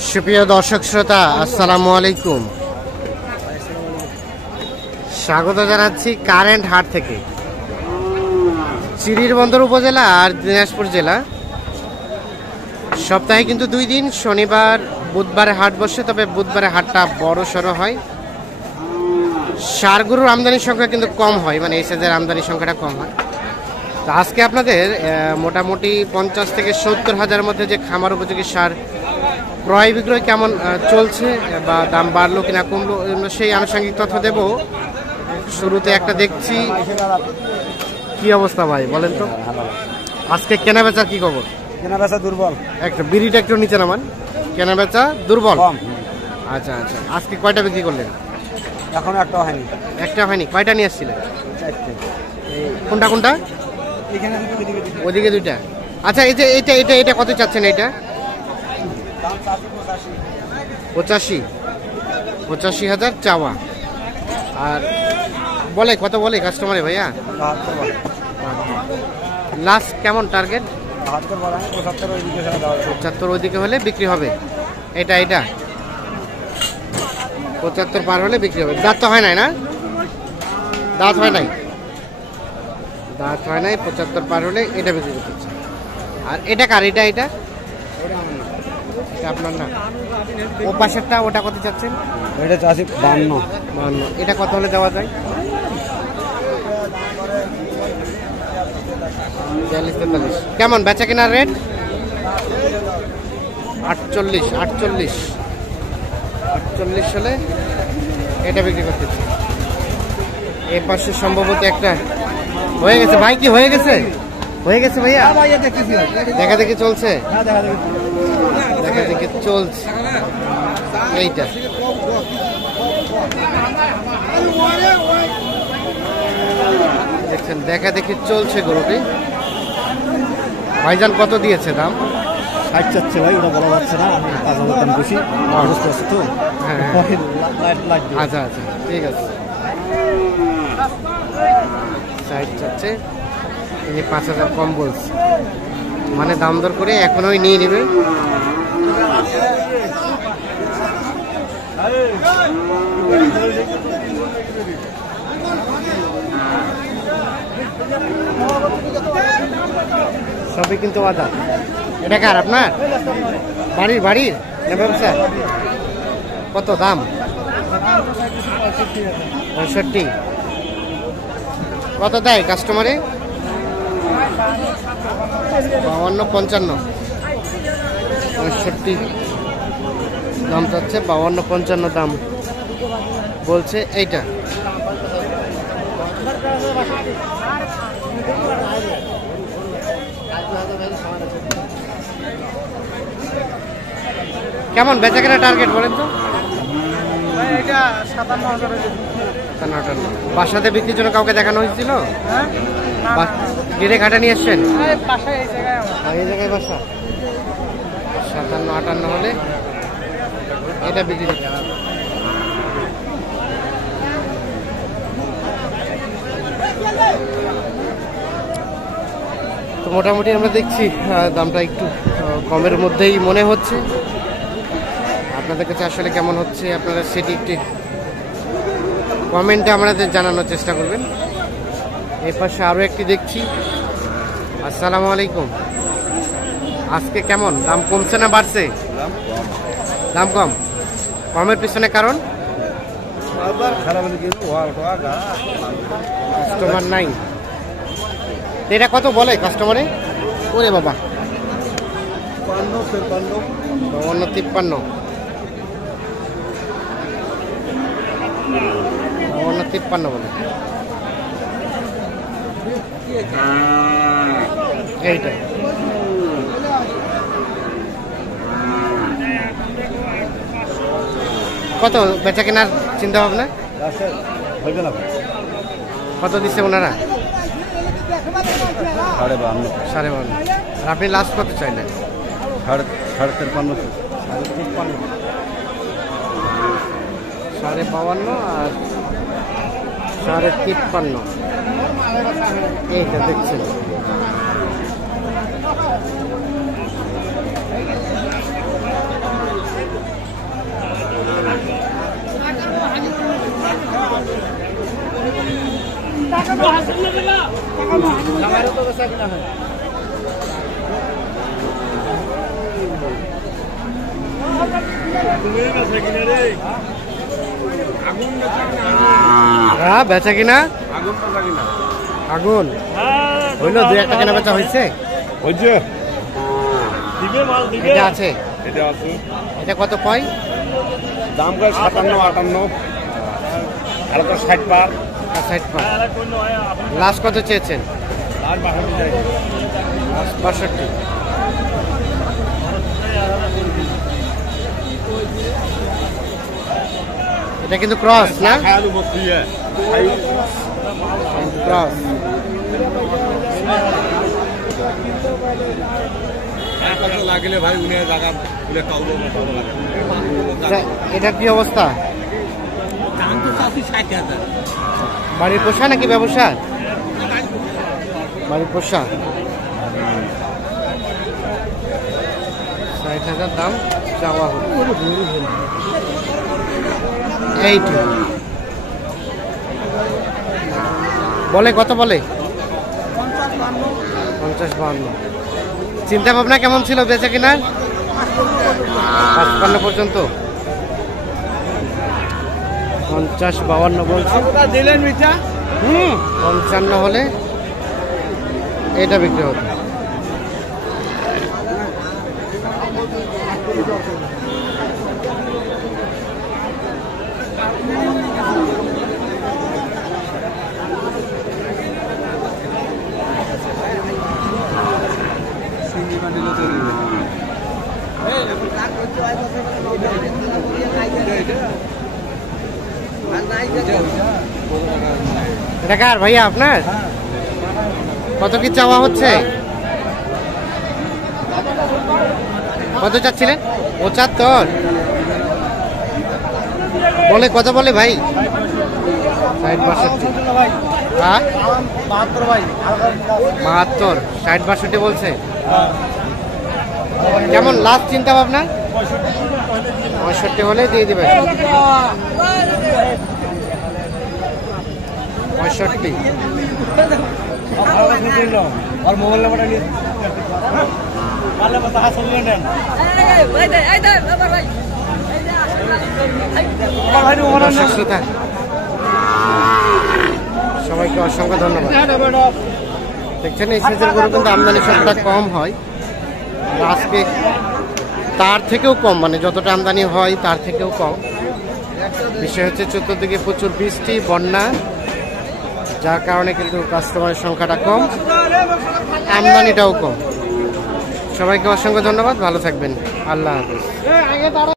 সুপ্রিয় দর্শক শ্রোতা, আসসালামু আলাইকুম। স্বাগত জানাচ্ছি কারেন্ট হাট থেকে। চিরিরবন্দর উপজেলা আর দিনাজপুর জেলা। সপ্তাহে কিন্তু 2 দিন, শনিবার বুধবারে হাট বসে, তবে বুধবারে হাটটা বড় সড়ো হয়। ষাঁড় গরুর আমদানির সংখ্যা কিন্তু কম হয়, মানে এই সাইজের আমদানির সংখ্যাটা কম হয়। তো আজকে আপনাদের মোটামুটি 50 থেকে 70 হাজারের মধ্যে যে খামার উপযোগী ষাঁড় ক্রয় বিক্রয় কেমন চলছে বা দাম বাড়লো কিনা কমলো, সেই আনুষঙ্গিক তথ্য দেব। শুরুতে একটা দেখছি, কি অবস্থা ভাই বলেন তো? আজকে কেনা বেচার কি খবর? কেনা বেচা দুর্বল, একটা বিড়িটা একটু নিচে নামান। কেনা বেচা দুর্বল। আচ্ছা আচ্ছা, আজকে কয়টা বিক্রি করলেন? এখনো একটা হয়নি। একটা হয়নি? কয়টা নিয়ে আসছিলেন? কোনটা কোনটা? ওদিকে 2টা। আচ্ছা, এই যে এটা এটা এটা কত চাচ্ছেন? এটা 85,000 চাওয়া। আর বলে কত বলে কাস্টমারে ভাইয়া? লাস্ট কেমন টার্গেট? 75 ওইদিকে হলে বিক্রি হবে। এটা 75 পার হলে বিক্রি হবে। দাঁত তো হয় নাই না? দাঁত হয় নাই, 75 পার হলে এটা বিক্রি করতে হচ্ছে। আর এটা কার? এটা আপনার না? ও পাশেরটা ওটা কত চাচ্ছেন? এটা চাষি 52। এটা কত হলে দেওয়া যায়? 42-43। কেমন বেচা কেনার রেট? 48 হলে এটা বিক্রি করতেছে। এ পাশে সম্ভবত একটা হয়ে গেছে। ভাই কি হয়ে গেছে? ভাইয়া দেখা দেখি চলছে। এইটা দেখছেন, দেখা দেখি চলছে গরুটি। ভাইজান কত দিয়েছে দাম? 60 চাচ্ছে ভাই, ওটা বলা যাচ্ছে না। আমি 5,000 দাম খুশি তো। হ্যাঁ, আচ্ছা ঠিক আছে। 60 চাচ্ছে, 5,000 কম বলছে, মানে দাম দর করে এখনই নিয়ে নেবে। সবই কিন্তু আদা। এটা কার? আপনার বাড়ির ব্যবসা? কত দাম? 65। কত দেয় কাস্টমারে? 52-55। 65 দাম চাচ্ছে, 52-55 দাম বলছে। এইটা কেমন বেচা কেনা টার্গেট বলেন তো? এটা 57,000। বাসাতে বিক্রির জন্য কাউকে দেখানো হয়েছিল? ডিরেক্ট হাটে নিয়ে এসছেন? এই জায়গায় বাসা। 57-58 হলে এটা বিক্রি করতে। তো মোটামুটি আমরা দেখছি দামটা একটু কমের মধ্যেই মনে হচ্ছে। আপনাদের কাছে আসলে কেমন হচ্ছে আপনারা সেটি একটি কমেন্টে আমাদের জানানোর চেষ্টা করবেন। এই পাশে আরও একটি দেখছি। আসসালামু আলাইকুম। আজকে কেমন দাম? কমছে না বাড়ছে? দাম কম। কমের পিছনে কারণ? কাস্টমার নাই। এটা কত বলে কাস্টমারে? ওরে বাবা, 52-53 বলে। এইটা কত বেচা কেনার চিন্তা ভাবনা? কত দিচ্ছে ওনারা? 52.5। আর আপনি লাস্ট কত চাইলেন? 53,500। 52.5 আর 53.5। এইটা দেখছেন। হ্যাঁ বেচা কিনা আগুন হইলো, দুই একটা কেনা বেচা হয়েছে। এটা আছে, এটা কত কয়? দাম কয় 57-58, আর তো 60 পা। 60 পা। লাস্ট কত চেয়েছেন? আর 62 চাই। 62। এটা কিন্তু ক্রস না? ক্রস। লাগলে ভাই উনি জায়গা এটা কি অবস্থা? বাড়ির পোষা নাকি ব্যবসা? বাড়ির পোষা। 60,000 দাম চাওয়া হল। এইটি বলে কত বলে? 50-52। চিন্তা ভাবনা কেমন ছিল বেচা কিনার? 55 পর্যন্ত। 50-52 বলছে। 55 হলে এটা বিক্রি হতো। এটা কার ভাইয়া আপনার? কত কি চাওয়া হচ্ছে? কত চাচ্ছিলেন? 75 বলে। কত বলে ভাই? 60-62। হ্যাঁ 72, 60-62 বলছে। কেমন লাস্ট চিন্তা ভাবনা? 65 হলে দিয়ে দিবেন। 65। আর মোবাইল নাম্বারটা নিয়ে সবাইকে অসংখ্য ধন্যবাদ। দেখছেন এই সাইজের গরু কিন্তু আমদানি সংখ্যাটা কম হয়, আজকে তার থেকেও কম, মানে যতটা আমদানি হয় তার থেকেও কম। বিষয় হচ্ছে চতুর্দিকে প্রচুর বৃষ্টি, বন্যা, যার কারণে কিন্তু কাস্টমারের সংখ্যাটা কম, আমদানিটাও কম। সবাইকে অসংখ্য ধন্যবাদ, ভালো থাকবেন, আল্লাহ হাফেজ।